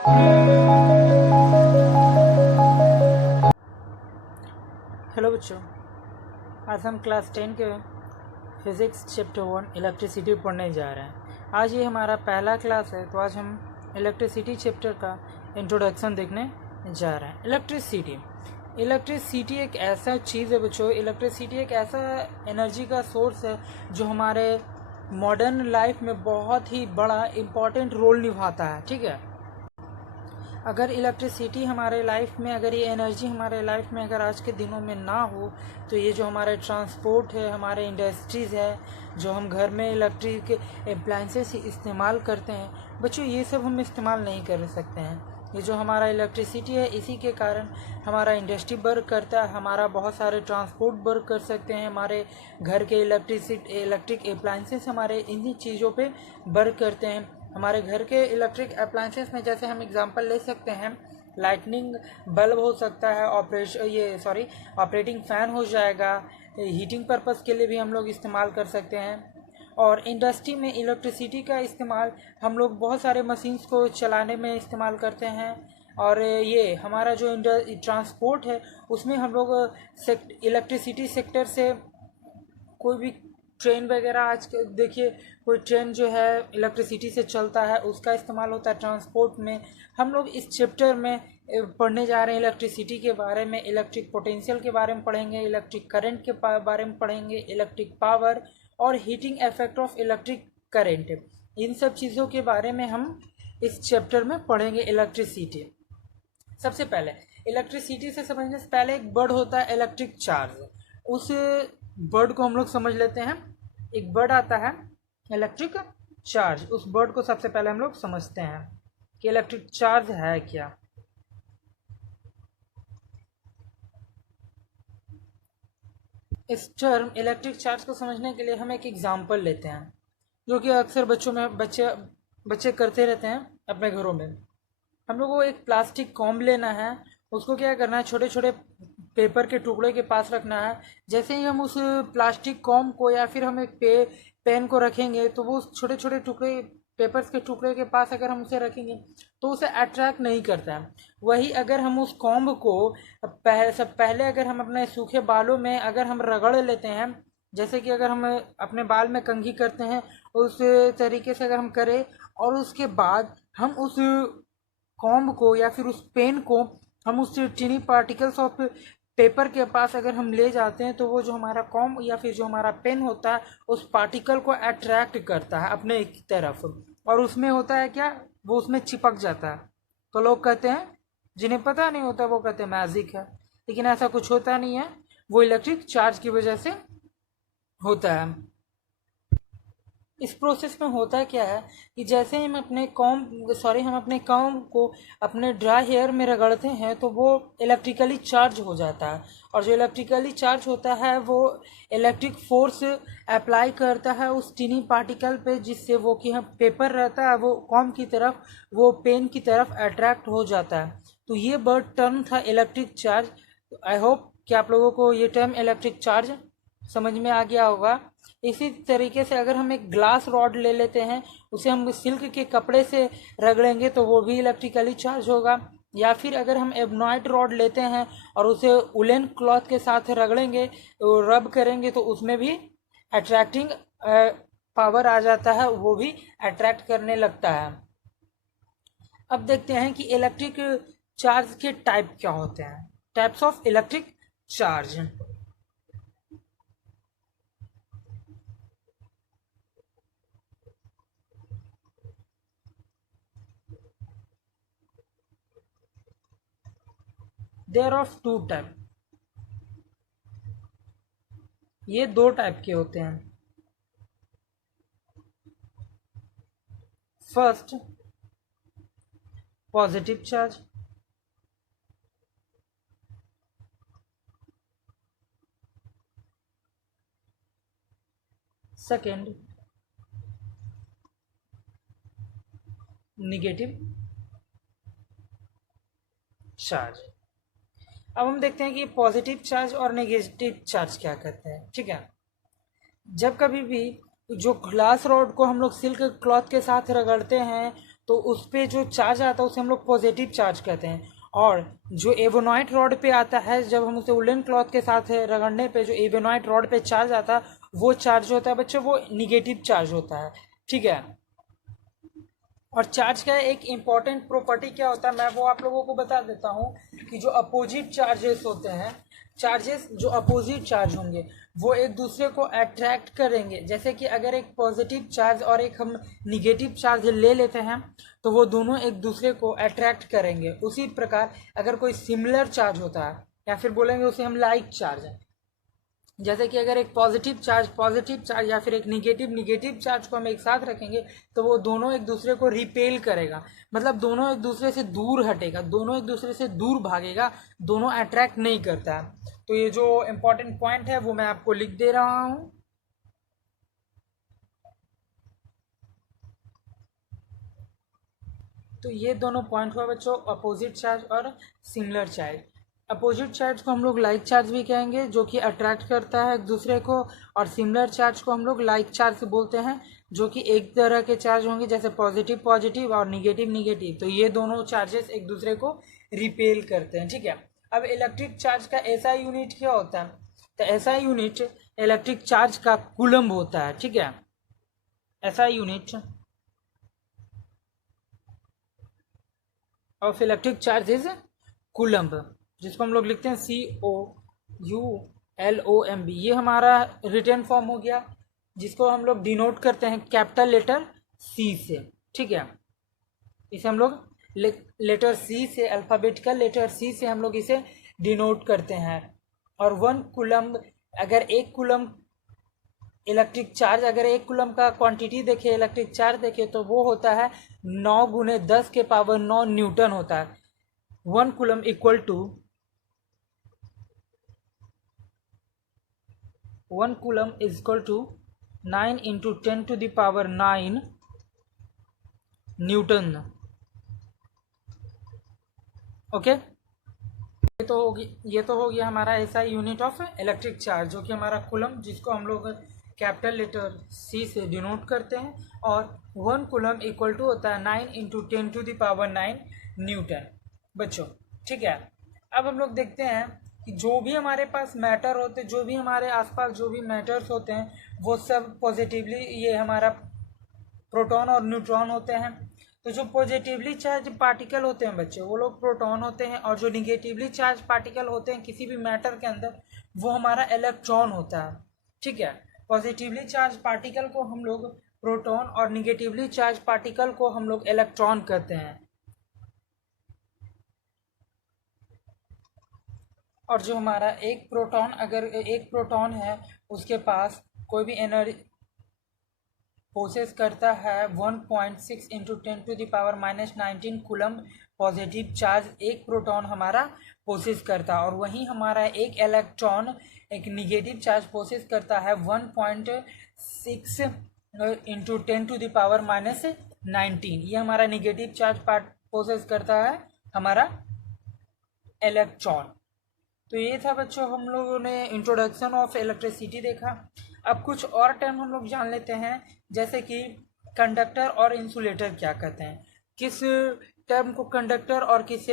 Hello बच्चों, आज हम क्लास 10 के फिज़िक्स चैप्टर 1 इलेक्ट्रिसिटी पढ़ने जा रहे हैं। आज ये हमारा पहला क्लास है, तो आज हम इलेक्ट्रिसिटी चैप्टर का इंट्रोडक्शन देखने जा रहे हैं। इलेक्ट्रिसिटी एक ऐसा चीज़ है बच्चों, इलेक्ट्रिसिटी एक ऐसा एनर्जी का सोर्स है जो हमारे मॉडर्न लाइफ में बहुत ही बड़ा इम्पॉर्टेंट रोल निभाता है। ठीक है, अगर इलेक्ट्रिसिटी हमारे लाइफ में, अगर ये एनर्जी हमारे लाइफ में अगर आज के दिनों में ना हो, तो ये जो हमारे ट्रांसपोर्ट है, हमारे इंडस्ट्रीज़ है, जो हम घर में इलेक्ट्रिक अप्लायंसेस इस्तेमाल करते हैं बच्चों, ये सब हम इस्तेमाल नहीं कर सकते हैं। ये जो हमारा इलेक्ट्रिसिटी है, इसी के कारण हमारा इंडस्ट्री वर्क करता है, हमारा बहुत सारे ट्रांसपोर्ट वर्क कर सकते हैं, हमारे घर के इलेक्ट्रिक अप्लायंसेस हमारे इन्हीं चीज़ों पे वर्क करते हैं। हमारे घर के इलेक्ट्रिक अप्लायंसेस में जैसे हम एग्जांपल ले सकते हैं, लाइटनिंग बल्ब हो सकता है, ऑपरेटिंग फ़ैन हो जाएगा, हीटिंग पर्पस के लिए भी हम लोग इस्तेमाल कर सकते हैं। और इंडस्ट्री में इलेक्ट्रिसिटी का इस्तेमाल हम लोग बहुत सारे मशीन्स को चलाने में इस्तेमाल करते हैं। और ये हमारा जो ट्रांसपोर्ट है, उसमें हम लोग इलेक्ट्रिसिटी सेक्टर से कोई भी ट्रेन वगैरह, आज देखिए कोई ट्रेन जो है इलेक्ट्रिसिटी से चलता है, उसका इस्तेमाल होता है ट्रांसपोर्ट में। हम लोग इस चैप्टर में पढ़ने जा रहे हैं इलेक्ट्रिसिटी के बारे में, इलेक्ट्रिक पोटेंशियल के बारे में पढ़ेंगे, इलेक्ट्रिक करंट के बारे में पढ़ेंगे, इलेक्ट्रिक पावर और heating effect of electric current. इन सब चीज़ों के बारे में हम इस चैप्टर में पढ़ेंगे। इलेक्ट्रिसिटी, सबसे पहले इलेक्ट्रिसिटी से समझने से पहले एक वर्ड होता है इलेक्ट्रिक चार्ज। उस वर्ड को हम लोग समझ लेते हैं। एक वर्ड आता है इलेक्ट्रिक चार्ज, उस वर्ड को सबसे पहले हम लोग समझते हैं कि इलेक्ट्रिक चार्ज है क्या। इस टर्म इलेक्ट्रिक चार्ज को समझने के लिए हम एक एग्जांपल लेते हैं, जो कि अक्सर बच्चे करते रहते हैं अपने घरों में। हम लोग को एक प्लास्टिक कॉम्ब लेना है, उसको क्या करना है, छोटे छोटे पेपर के टुकड़े के पास रखना है। जैसे ही हम उस प्लास्टिक कॉम्ब को या फिर हम एक पेन को रखेंगे, तो वो उस छोटे छोटे पेपर्स के टुकड़े के पास अगर हम उसे रखेंगे तो उसे अट्रैक्ट नहीं करता है। वही अगर हम उस कॉम्ब को पहले अगर हम अपने सूखे बालों में अगर हम रगड़ लेते हैं, जैसे कि अगर हम अपने बाल में कंघी करते हैं, उस तरीके से अगर हम करें, और उसके बाद हम उस कॉम्ब को या फिर उस पेन को हम उस टिनी पार्टिकल्स ऑफ पेपर के पास अगर हम ले जाते हैं, तो वो जो हमारा कॉम्ब या फिर जो हमारा पेन होता है, उस पार्टिकल को अट्रैक्ट करता है अपने एक तरफ, और उसमें होता है क्या, वो उसमें चिपक जाता है। तो लोग कहते हैं, जिन्हें पता नहीं होता वो कहते हैं मैजिक है, लेकिन ऐसा कुछ होता नहीं है, वो इलेक्ट्रिक चार्ज की वजह से होता है। इस प्रोसेस में होता क्या है कि जैसे ही हम अपने कॉम्ब को अपने ड्राई हेयर में रगड़ते हैं, तो वो इलेक्ट्रिकली चार्ज हो जाता है, और जो इलेक्ट्रिकली चार्ज होता है वो इलेक्ट्रिक फोर्स अप्लाई करता है उस टिनी पार्टिकल पे, जिससे वो कि हम पेपर रहता है वो कॉम्ब की तरफ, वो पेन की तरफ अट्रैक्ट हो जाता है। तो ये वर्ड टर्म था इलेक्ट्रिक चार्ज। आई होप कि आप लोगों को ये टर्म इलेक्ट्रिक चार्ज समझ में आ गया होगा। इसी तरीके से अगर हम एक ग्लास रॉड ले लेते हैं, उसे हम सिल्क के कपड़े से रगड़ेंगे तो वो भी इलेक्ट्रिकली चार्ज होगा। या फिर अगर हम एबनॉइड रॉड लेते हैं और उसे उलेन क्लॉथ के साथ रगड़ेंगे, रब करेंगे, तो उसमें भी अट्रैक्टिंग पावर आ जाता है, वो भी अट्रैक्ट करने लगता है। अब देखते हैं कि इलेक्ट्रिक चार्ज के टाइप क्या होते हैं। Types of electric charge. There of two type, ये दो टाइप के होते हैं। First, positive charge. Second, negative charge. अब हम देखते हैं कि पॉजिटिव चार्ज और नेगेटिव चार्ज क्या करते हैं। ठीक है, जब कभी भी जो ग्लास रॉड को हम लोग सिल्क क्लॉथ के साथ रगड़ते हैं, तो उस पर जो चार्ज आता है उसे हम लोग पॉजिटिव चार्ज कहते हैं। और जो एवोनॉइट रॉड पे आता है, जब हम उसे वुलन क्लॉथ के साथ रगड़ने पे जो एवोनॉइट रॉड पे चार्ज आता है, वो चार्ज होता है बच्चों, वो निगेटिव चार्ज होता है। ठीक है। और चार्ज का एक इम्पॉर्टेंट प्रॉपर्टी क्या होता है, मैं वो आप लोगों को बता देता हूँ कि जो अपोजिट चार्जेस होते हैं, चार्जेस जो अपोजिट चार्ज होंगे वो एक दूसरे को अट्रैक्ट करेंगे। जैसे कि अगर एक पॉजिटिव चार्ज और एक हम निगेटिव चार्ज ले लेते हैं तो वो दोनों एक दूसरे को अट्रैक्ट करेंगे। उसी प्रकार अगर कोई सिमिलर चार्ज होता है, या फिर बोलेंगे उसे हम लाइक चार्ज है, जैसे कि अगर एक पॉजिटिव चार्ज या फिर एक निगेटिव चार्ज को हम एक साथ रखेंगे तो वो दोनों एक दूसरे को रिपेल करेगा, मतलब दोनों एक दूसरे से दूर हटेगा, दोनों एक दूसरे से दूर भागेगा, दोनों अट्रैक्ट नहीं करता है। तो ये जो इम्पोर्टेंट पॉइंट है वो मैं आपको लिख दे रहा हूँ। तो ये दोनों पॉइंट हुआ बच्चों, अपोजिट चार्ज और सिमिलर चार्ज। अपोजिट चार्ज को हम लोग लाइक चार्ज भी कहेंगे, जो कि अट्रैक्ट करता है एक दूसरे को, और सिमिलर चार्ज को हम लोग लाइक चार्ज बोलते हैं, जो कि एक तरह के चार्ज होंगे, जैसे पॉजिटिव पॉजिटिव और निगेटिव निगेटिव। तो ये दोनों चार्जेस एक दूसरे को रिपेल करते हैं। ठीक है। अब इलेक्ट्रिक चार्ज का ऐसा यूनिट क्या होता है, तो ऐसा यूनिट इलेक्ट्रिक चार्ज का कूलम्ब होता है। ठीक है। ऐसा unit of electric charge is coulomb, जिसको हम लोग लिखते हैं COULOMB। ये हमारा रिटर्न फॉर्म हो गया, जिसको हम लोग डिनोट करते हैं कैपिटल लेटर C से। ठीक है। इसे हम लोग लेटर C से, अल्फ़ाबेटिकल लेटर C से हम लोग इसे डिनोट करते हैं। और 1 कूलम्ब, अगर 1 कूलम्ब इलेक्ट्रिक चार्ज, अगर 1 कूलम्ब का क्वांटिटी देखे, इलेक्ट्रिक चार्ज देखे, तो वो होता है 9 गुने 10 के पावर 9 न्यूटन होता है। 1 coulomb equal to 1 coulomb is equal to 9 into 10 to the power 9 newton. Okay. ये तो हो गया हमारा ऐसा यूनिट ऑफ इलेक्ट्रिक चार्ज, जो कि हमारा कूलम्ब, जिसको हम लोग कैपिटल लेटर C से डिनोट करते हैं। और 1 कूलम्ब इक्वल टू होता है 9 into 10 to the power 9 newton बच्चों। ठीक है। अब हम लोग देखते हैं कि जो भी हमारे पास मैटर होते, जो भी हमारे आसपास जो भी मैटर्स होते हैं, वो सब पॉजिटिवली, ये हमारा प्रोटॉन और न्यूट्रॉन होते हैं। तो जो पॉजिटिवली चार्ज पार्टिकल होते हैं बच्चे, वो लोग प्रोटॉन होते हैं, और जो निगेटिवली चार्ज पार्टिकल होते हैं किसी भी मैटर के अंदर, वो हमारा इलेक्ट्रॉन होता है। ठीक है। पॉजिटिवली चार्ज पार्टिकल को हम लोग प्रोटॉन और निगेटिवली चार्ज पार्टिकल को हम लोग इलेक्ट्रॉन कहते हैं। और जो हमारा एक प्रोटॉन, अगर एक प्रोटॉन है उसके पास कोई भी एनर्जी पोसेस करता है 1.6 into 10 to the power -19 coulomb positive charge एक प्रोटॉन हमारा पोसेस करता है। और वहीं हमारा एक इलेक्ट्रॉन एक निगेटिव चार्ज पोसेस करता है 1.6 इंटू 10 टू द पावर -19। ये हमारा निगेटिव चार्ज पोसेस करता है हमारा इलेक्ट्रॉन। तो ये था बच्चों, हम लोगों ने इंट्रोडक्शन ऑफ इलेक्ट्रिसिटी देखा। अब कुछ और टर्म हम लोग जान लेते हैं, जैसे कि कंडक्टर और इंसुलेटर क्या कहते हैं, किस टर्म को कंडक्टर और किस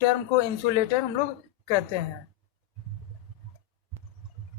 टर्म को इंसुलेटर हम लोग कहते हैं।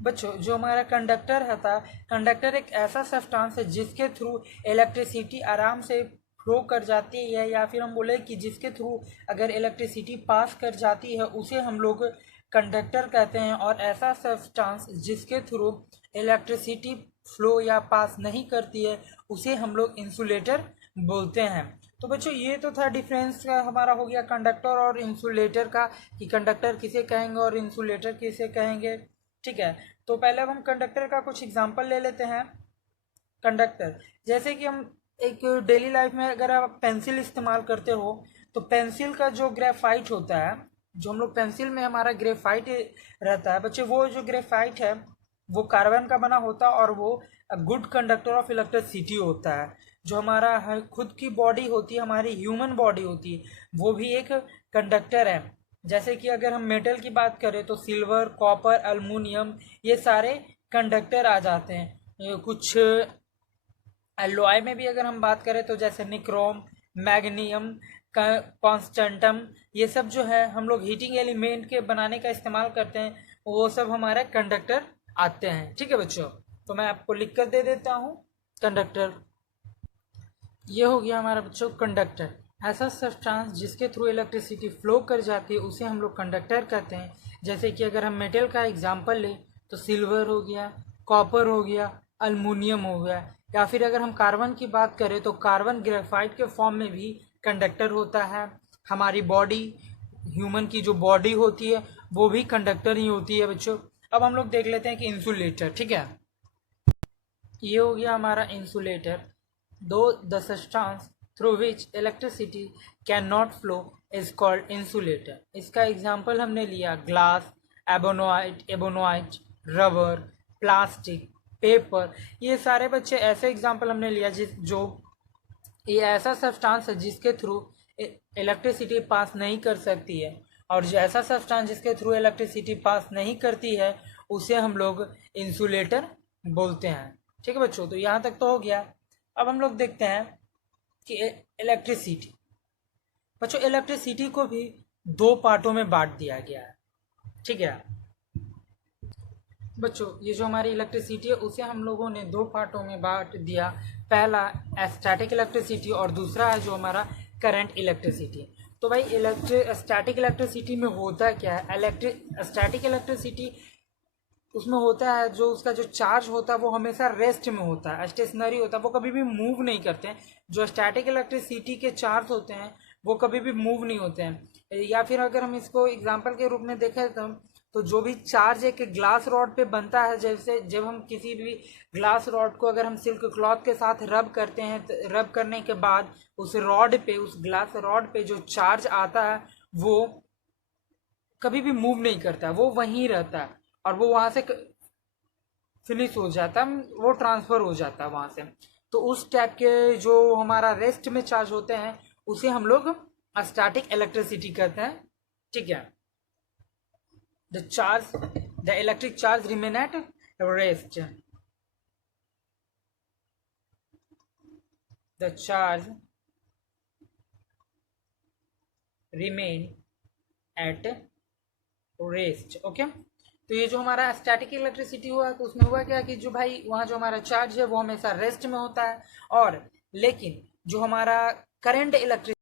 बच्चों, जो हमारा कंडक्टर है था, कंडक्टर एक ऐसा सब्सटेंस है जिसके थ्रू इलेक्ट्रिसिटी आराम से फ्लो कर जाती है, या फिर हम बोले कि जिसके थ्रू अगर इलेक्ट्रिसिटी पास कर जाती है उसे हम लोग कंडक्टर कहते हैं। और ऐसा सब्सटेंस जिसके थ्रू इलेक्ट्रिसिटी फ्लो या पास नहीं करती है उसे हम लोग इंसुलेटर बोलते हैं। तो बच्चों, ये तो था डिफरेंस का हमारा हो गया कंडक्टर और इंसुलेटर का, कि कंडक्टर किसे कहेंगे और इंसुलेटर किसे कहेंगे। ठीक है। तो पहले अब हम कंडक्टर का कुछ एग्जांपल ले लेते हैं। कंडक्टर, जैसे कि हम एक डेली लाइफ में अगर आप पेंसिल इस्तेमाल करते हो, तो पेंसिल का जो ग्रेफाइट होता है, जो हम लोग पेंसिल में हमारा ग्रेफाइट रहता है बच्चे, वो जो ग्रेफाइट है वो कार्बन का बना होता है, और वो गुड कंडक्टर ऑफ इलेक्ट्रिसिटी होता है। जो हमारा खुद की बॉडी होती है, हमारी ह्यूमन बॉडी होती है, वो भी एक कंडक्टर है। जैसे कि अगर हम मेटल की बात करें तो सिल्वर, कॉपर, एल्युमिनियम, ये सारे कंडक्टर आ जाते हैं। कुछ एलॉय में भी अगर हम बात करें तो जैसे निक्रोम, मैग्नीशियम, कॉन्स्टेंटम, ये सब जो है हम लोग हीटिंग एलिमेंट के बनाने का इस्तेमाल करते हैं, वो सब हमारे कंडक्टर आते हैं। ठीक है बच्चों, तो मैं आपको लिख कर दे देता हूँ कंडक्टर। ये हो गया हमारा बच्चों कंडक्टर। ऐसा सब्सटेंस जिसके थ्रू इलेक्ट्रिसिटी फ्लो कर जाती है उसे हम लोग कंडक्टर कहते हैं। जैसे कि अगर हम मेटल का एग्जांपल लें तो सिल्वर हो गया, कॉपर हो गया, अल्मुनियम हो गया, या फिर अगर हम कार्बन की बात करें तो कार्बन ग्रेफाइट के फॉर्म में भी कंडक्टर होता है। हमारी बॉडी, ह्यूमन की जो बॉडी होती है वो भी कंडक्टर ही होती है बच्चों। अब हम लोग देख लेते हैं कि इंसुलेटर। ठीक है, ये हो गया हमारा इंसुलेटर। दो the substance through which electricity can not flow is called insulator. इसका एग्जांपल हमने लिया ग्लास, एबोनोइट, रबर, प्लास्टिक, पेपर। ये सारे बच्चे ऐसे एग्जांपल हमने लिया जो ये ऐसा सब्सटेंस है जिसके थ्रू इलेक्ट्रिसिटी पास नहीं कर सकती है, और जो ऐसा सब्सटेंस जिसके थ्रू इलेक्ट्रिसिटी पास नहीं करती है उसे हम लोग इंसुलेटर बोलते हैं। ठीक है बच्चों, तो यहाँ तक तो हो गया। अब हम लोग देखते हैं कि इलेक्ट्रिसिटी। बच्चों इलेक्ट्रिसिटी को भी दो पार्टों में बांट दिया गया है। ठीक है बच्चों, ये जो हमारी इलेक्ट्रिसिटी है उसे हम लोगों ने दो पार्टों में बांट दिया। पहला स्टैटिक इलेक्ट्रिसिटी और दूसरा है जो हमारा करंट इलेक्ट्रिसिटी। तो भाई स्टैटिक इलेक्ट्रिसिटी में होता क्या है? स्टैटिक इलेक्ट्रिसिटी उसमें होता है जो उसका जो चार्ज होता है वो हमेशा रेस्ट में होता है, स्टेशनरी होता है, वो कभी भी मूव नहीं करते हैं। जो स्टैटिक इलेक्ट्रिसिटी के चार्ज होते हैं वो कभी भी मूव नहीं होते हैं। या फिर अगर हम इसको एग्जांपल के रूप में देखें तो जो भी चार्ज एक ग्लास रॉड पे बनता है, जैसे जब हम किसी भी ग्लास रॉड को अगर हम सिल्क क्लॉथ के साथ रब करते हैं तो रब करने के बाद उस रॉड पे, उस ग्लास रॉड पे जो चार्ज आता है वो कभी भी मूव नहीं करता, वो वहीं रहता है और वो वहां से फिनिश हो जाता है, वो ट्रांसफर हो जाता है वहां से। तो उस टाइप के जो हमारा रेस्ट में चार्ज होते हैं उसे हम लोग स्टैटिक इलेक्ट्रिसिटी कहते हैं। ठीक है, the electric charge remain at rest. The charge remain at rest. Okay, तो ये जो हमारा स्टैटिक इलेक्ट्रिसिटी हुआ तो उसमें हुआ क्या कि जो भाई वहाँ जो हमारा चार्ज है वो हमेशा रेस्ट में होता है, और लेकिन जो हमारा करंट इलेक्ट्रिसिटी